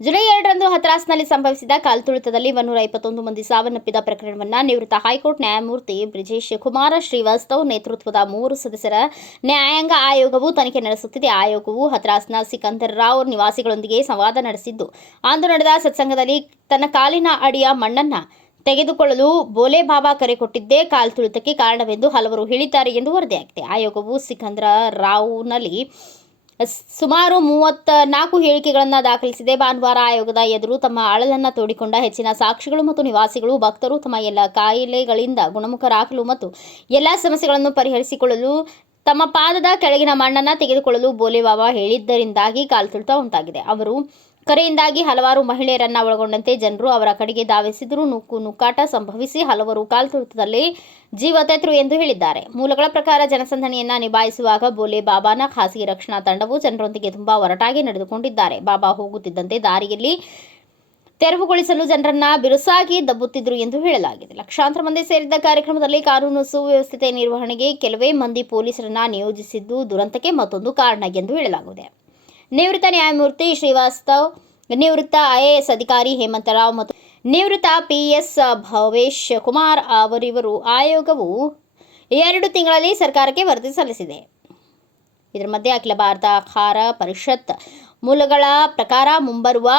ಹತ್ರಾಸ್ನಲ್ಲಿ ಸಂಭವಿಸಿದ ಕಾಲ್ತುಳಿತದಲ್ಲಿ ಒಂದೂರ ಇಪ್ಪತ್ತೊಂದು ಮಂದಿ ಸಾವನ್ನಪ್ಪಿದ ಪ್ರಕರಣವನ್ನು ನಿವೃತ್ತ ಹೈಕೋರ್ಟ್ ನ್ಯಾಯಮೂರ್ತಿ ಬ್ರಿಜೇಶ್ ಕುಮಾರ ಶ್ರೀವಾಸ್ತವ್ ನೇತೃತ್ವದ ಮೂರು ಸದಸ್ಯರ ನ್ಯಾಯಾಂಗ ಆಯೋಗವು ತನಿಖೆ ನಡೆಸುತ್ತಿದೆ. ಆಯೋಗವು ಹತ್ರಾಸ್ನ ಸಿಕಂದರ್ ರಾವ್ ನಿವಾಸಿಗಳೊಂದಿಗೆ ಸಂವಾದ ನಡೆಸಿದ್ದು. ಅಂದು ನಡೆದ ಸತ್ಸಂಗದಲ್ಲಿ ತನ್ನ ಕಾಲಿನ ಅಡಿಯ ಮಣ್ಣನ್ನ ತೆಗೆದುಕೊಳ್ಳಲು ಬೋಲೆ ಬಾಬಾ ಕರೆ ಕೊಟ್ಟಿದ್ದೇ ಕಾಲ್ತುಳಿತಕ್ಕೆ ಕಾರಣವೆಂದು ಹಲವರು ಹೇಳಿದ್ದಾರೆ ಎಂದು ವರದಿಯಾಗಿದೆ. ಆಯೋಗವು ಸಿಕಂದ್ರ ರಾವ್ನಲ್ಲಿ ಸುಮಾರು ಮೂವತ್ತ ನಾಲ್ಕು ಹೇಳಿಕೆಗಳನ್ನು ದಾಖಲಿಸಿದೆ ಭಾನುವಾರ ಆಯೋಗದ ಎದುರು. ತಮ್ಮ ಅಳಲನ್ನು ತೋಡಿಕೊಂಡ ಹೆಚ್ಚಿನ ಸಾಕ್ಷಿಗಳು ಮತ್ತು ನಿವಾಸಿಗಳು, ಭಕ್ತರು ತಮ್ಮ ಎಲ್ಲ ಕಾಯಿಲೆಗಳಿಂದ ಗುಣಮುಖರಾಗಲು ಮತ್ತು ಎಲ್ಲ ಸಮಸ್ಯೆಗಳನ್ನು ಪರಿಹರಿಸಿಕೊಳ್ಳಲು, ತಮ್ಮ ಪಾದದ ಕೆಳಗಿನ ಮಣ್ಣನ್ನು ತೆಗೆದುಕೊಳ್ಳಲು ಬೋಲೆ ಬಾಬಾ ಹೇಳಿದ್ದರಿಂದಾಗಿ ಕಾಲ್ತುಳಿತ ಉಂಟಾಗಿದೆ. ಅವರು ಕರೆಯಿಂದಾಗಿ ಹಲವಾರು ಮಹಿಳೆಯರನ್ನ ಒಳಗೊಂಡಂತೆ ಜನರು ಅವರ ಕಡೆಗೆ ಧಾವಿಸಿದ್ರು. ನುಕ್ಕು ನುಕ್ಕಾಟ ಸಂಭವಿಸಿ ಹಲವರು ಕಾಲ್ತುಳಿತದಲ್ಲಿ ಜೀವ ತೆತ್ತರು ಎಂದು ಹೇಳಿದ್ದಾರೆ. ಮೂಲಗಳ ಪ್ರಕಾರ ಜನಸಂದಣಿಯನ್ನ ನಿಭಾಯಿಸುವಾಗ ಬೋಲೆ ಬಾಬಾನ ಖಾಸಗಿ ರಕ್ಷಣಾ ತಂಡವು ಜನರೊಂದಿಗೆ ತುಂಬಾ ಒರಟಾಗಿ ನಡೆದುಕೊಂಡಿದ್ದಾರೆ. ಬಾಬಾ ಹೋಗುತ್ತಿದ್ದಂತೆ ದಾರಿಯಲ್ಲಿ ತೆರವುಗೊಳಿಸಲು ಜನರನ್ನ ಬಿರುಸಾಗಿ ದಬ್ಬುತ್ತಿದ್ರು ಎಂದು ಹೇಳಲಾಗಿದೆ. ಲಕ್ಷಾಂತರ ಮಂದಿ ಸೇರಿದ್ದ ಕಾರ್ಯಕ್ರಮದಲ್ಲಿ ಕಾನೂನು ಸುವ್ಯವಸ್ಥೆ ನಿರ್ವಹಣೆಗೆ ಕೆಲವೇ ಮಂದಿ ಪೊಲೀಸರನ್ನ ನಿಯೋಜಿಸಿದ್ದು ದುರಂತಕ್ಕೆ ಮತ್ತೊಂದು ಕಾರಣ ಎಂದು ಹೇಳಲಾಗಿದೆ ನಿವೃತ್ತ ನ್ಯಾಯಮೂರ್ತಿ ಶ್ರೀವಾಸ್ತವ್, ನಿವೃತ್ತ ಐಎಎಸ್ ಅಧಿಕಾರಿ ಹೇಮಂತರಾವ್ ಮತ್ತು ನಿವೃತ್ತ ಪಿಎಸ್ ಭವೇಶ್ ಕುಮಾರ್ ಅವರಿವರು ಆಯೋಗವು ಎರಡು ತಿಂಗಳಲ್ಲಿ ಸರ್ಕಾರಕ್ಕೆ ವರದಿ ಸಲ್ಲಿಸಿದೆ. ಇದರ ಮಧ್ಯೆ ಅಖಿಲ ಭಾರತ ಆಹಾರ ಪರಿಷತ್ ಮೂಲಗಳ ಪ್ರಕಾರ ಮುಂಬರುವ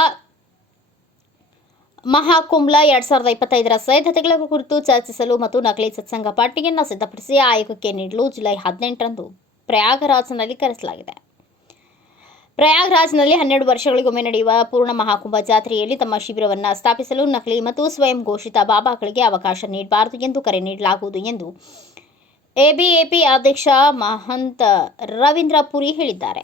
ಮಹಾಕುಂಬ್ಲ ಎರಡು ಸಾವಿರದ ಇಪ್ಪತ್ತೈದರ ಸಿದ್ಧತೆಗಳ ಕುರಿತು ಚರ್ಚಿಸಲು ಮತ್ತು ನಕಲಿ ಸತ್ಸಂಗ ಪಟ್ಟಿಯನ್ನು ಸಿದ್ಧಪಡಿಸಿ ಆಯೋಗಕ್ಕೆ ನೀಡಲು ಜುಲೈ ಹದಿನೆಂಟರಂದು ಪ್ರಯಾಗರಾಜ್ನಲ್ಲಿ ಕರೆಸಲಾಗಿದೆ. ಪ್ರಯಾಗ್ರಾಜ್ನಲ್ಲಿ ಹನ್ನೆರಡು ವರ್ಷಗಳಿಗೊಮ್ಮೆ ನಡೆಯುವ ಪೂರ್ಣ ಮಹಾಕುಂಭ ಜಾತ್ರೆಯಲ್ಲಿ ತಮ್ಮ ಶಿಬಿರವನ್ನು ಸ್ಥಾಪಿಸಲು ನಕಲಿ ಮತ್ತು ಸ್ವಯಂ ಘೋಷಿತ ಬಾಬಾಗಳಿಗೆ ಅವಕಾಶ ನೀಡಬಾರದು ಎಂದು ಕರೆ ನೀಡಲಾಗುವುದು ಎಂದು ಎಬಿಎಪಿ ಅಧ್ಯಕ್ಷ ಮಹಂತ ರವೀಂದ್ರ ಪುರಿ ಹೇಳಿದ್ದಾರೆ.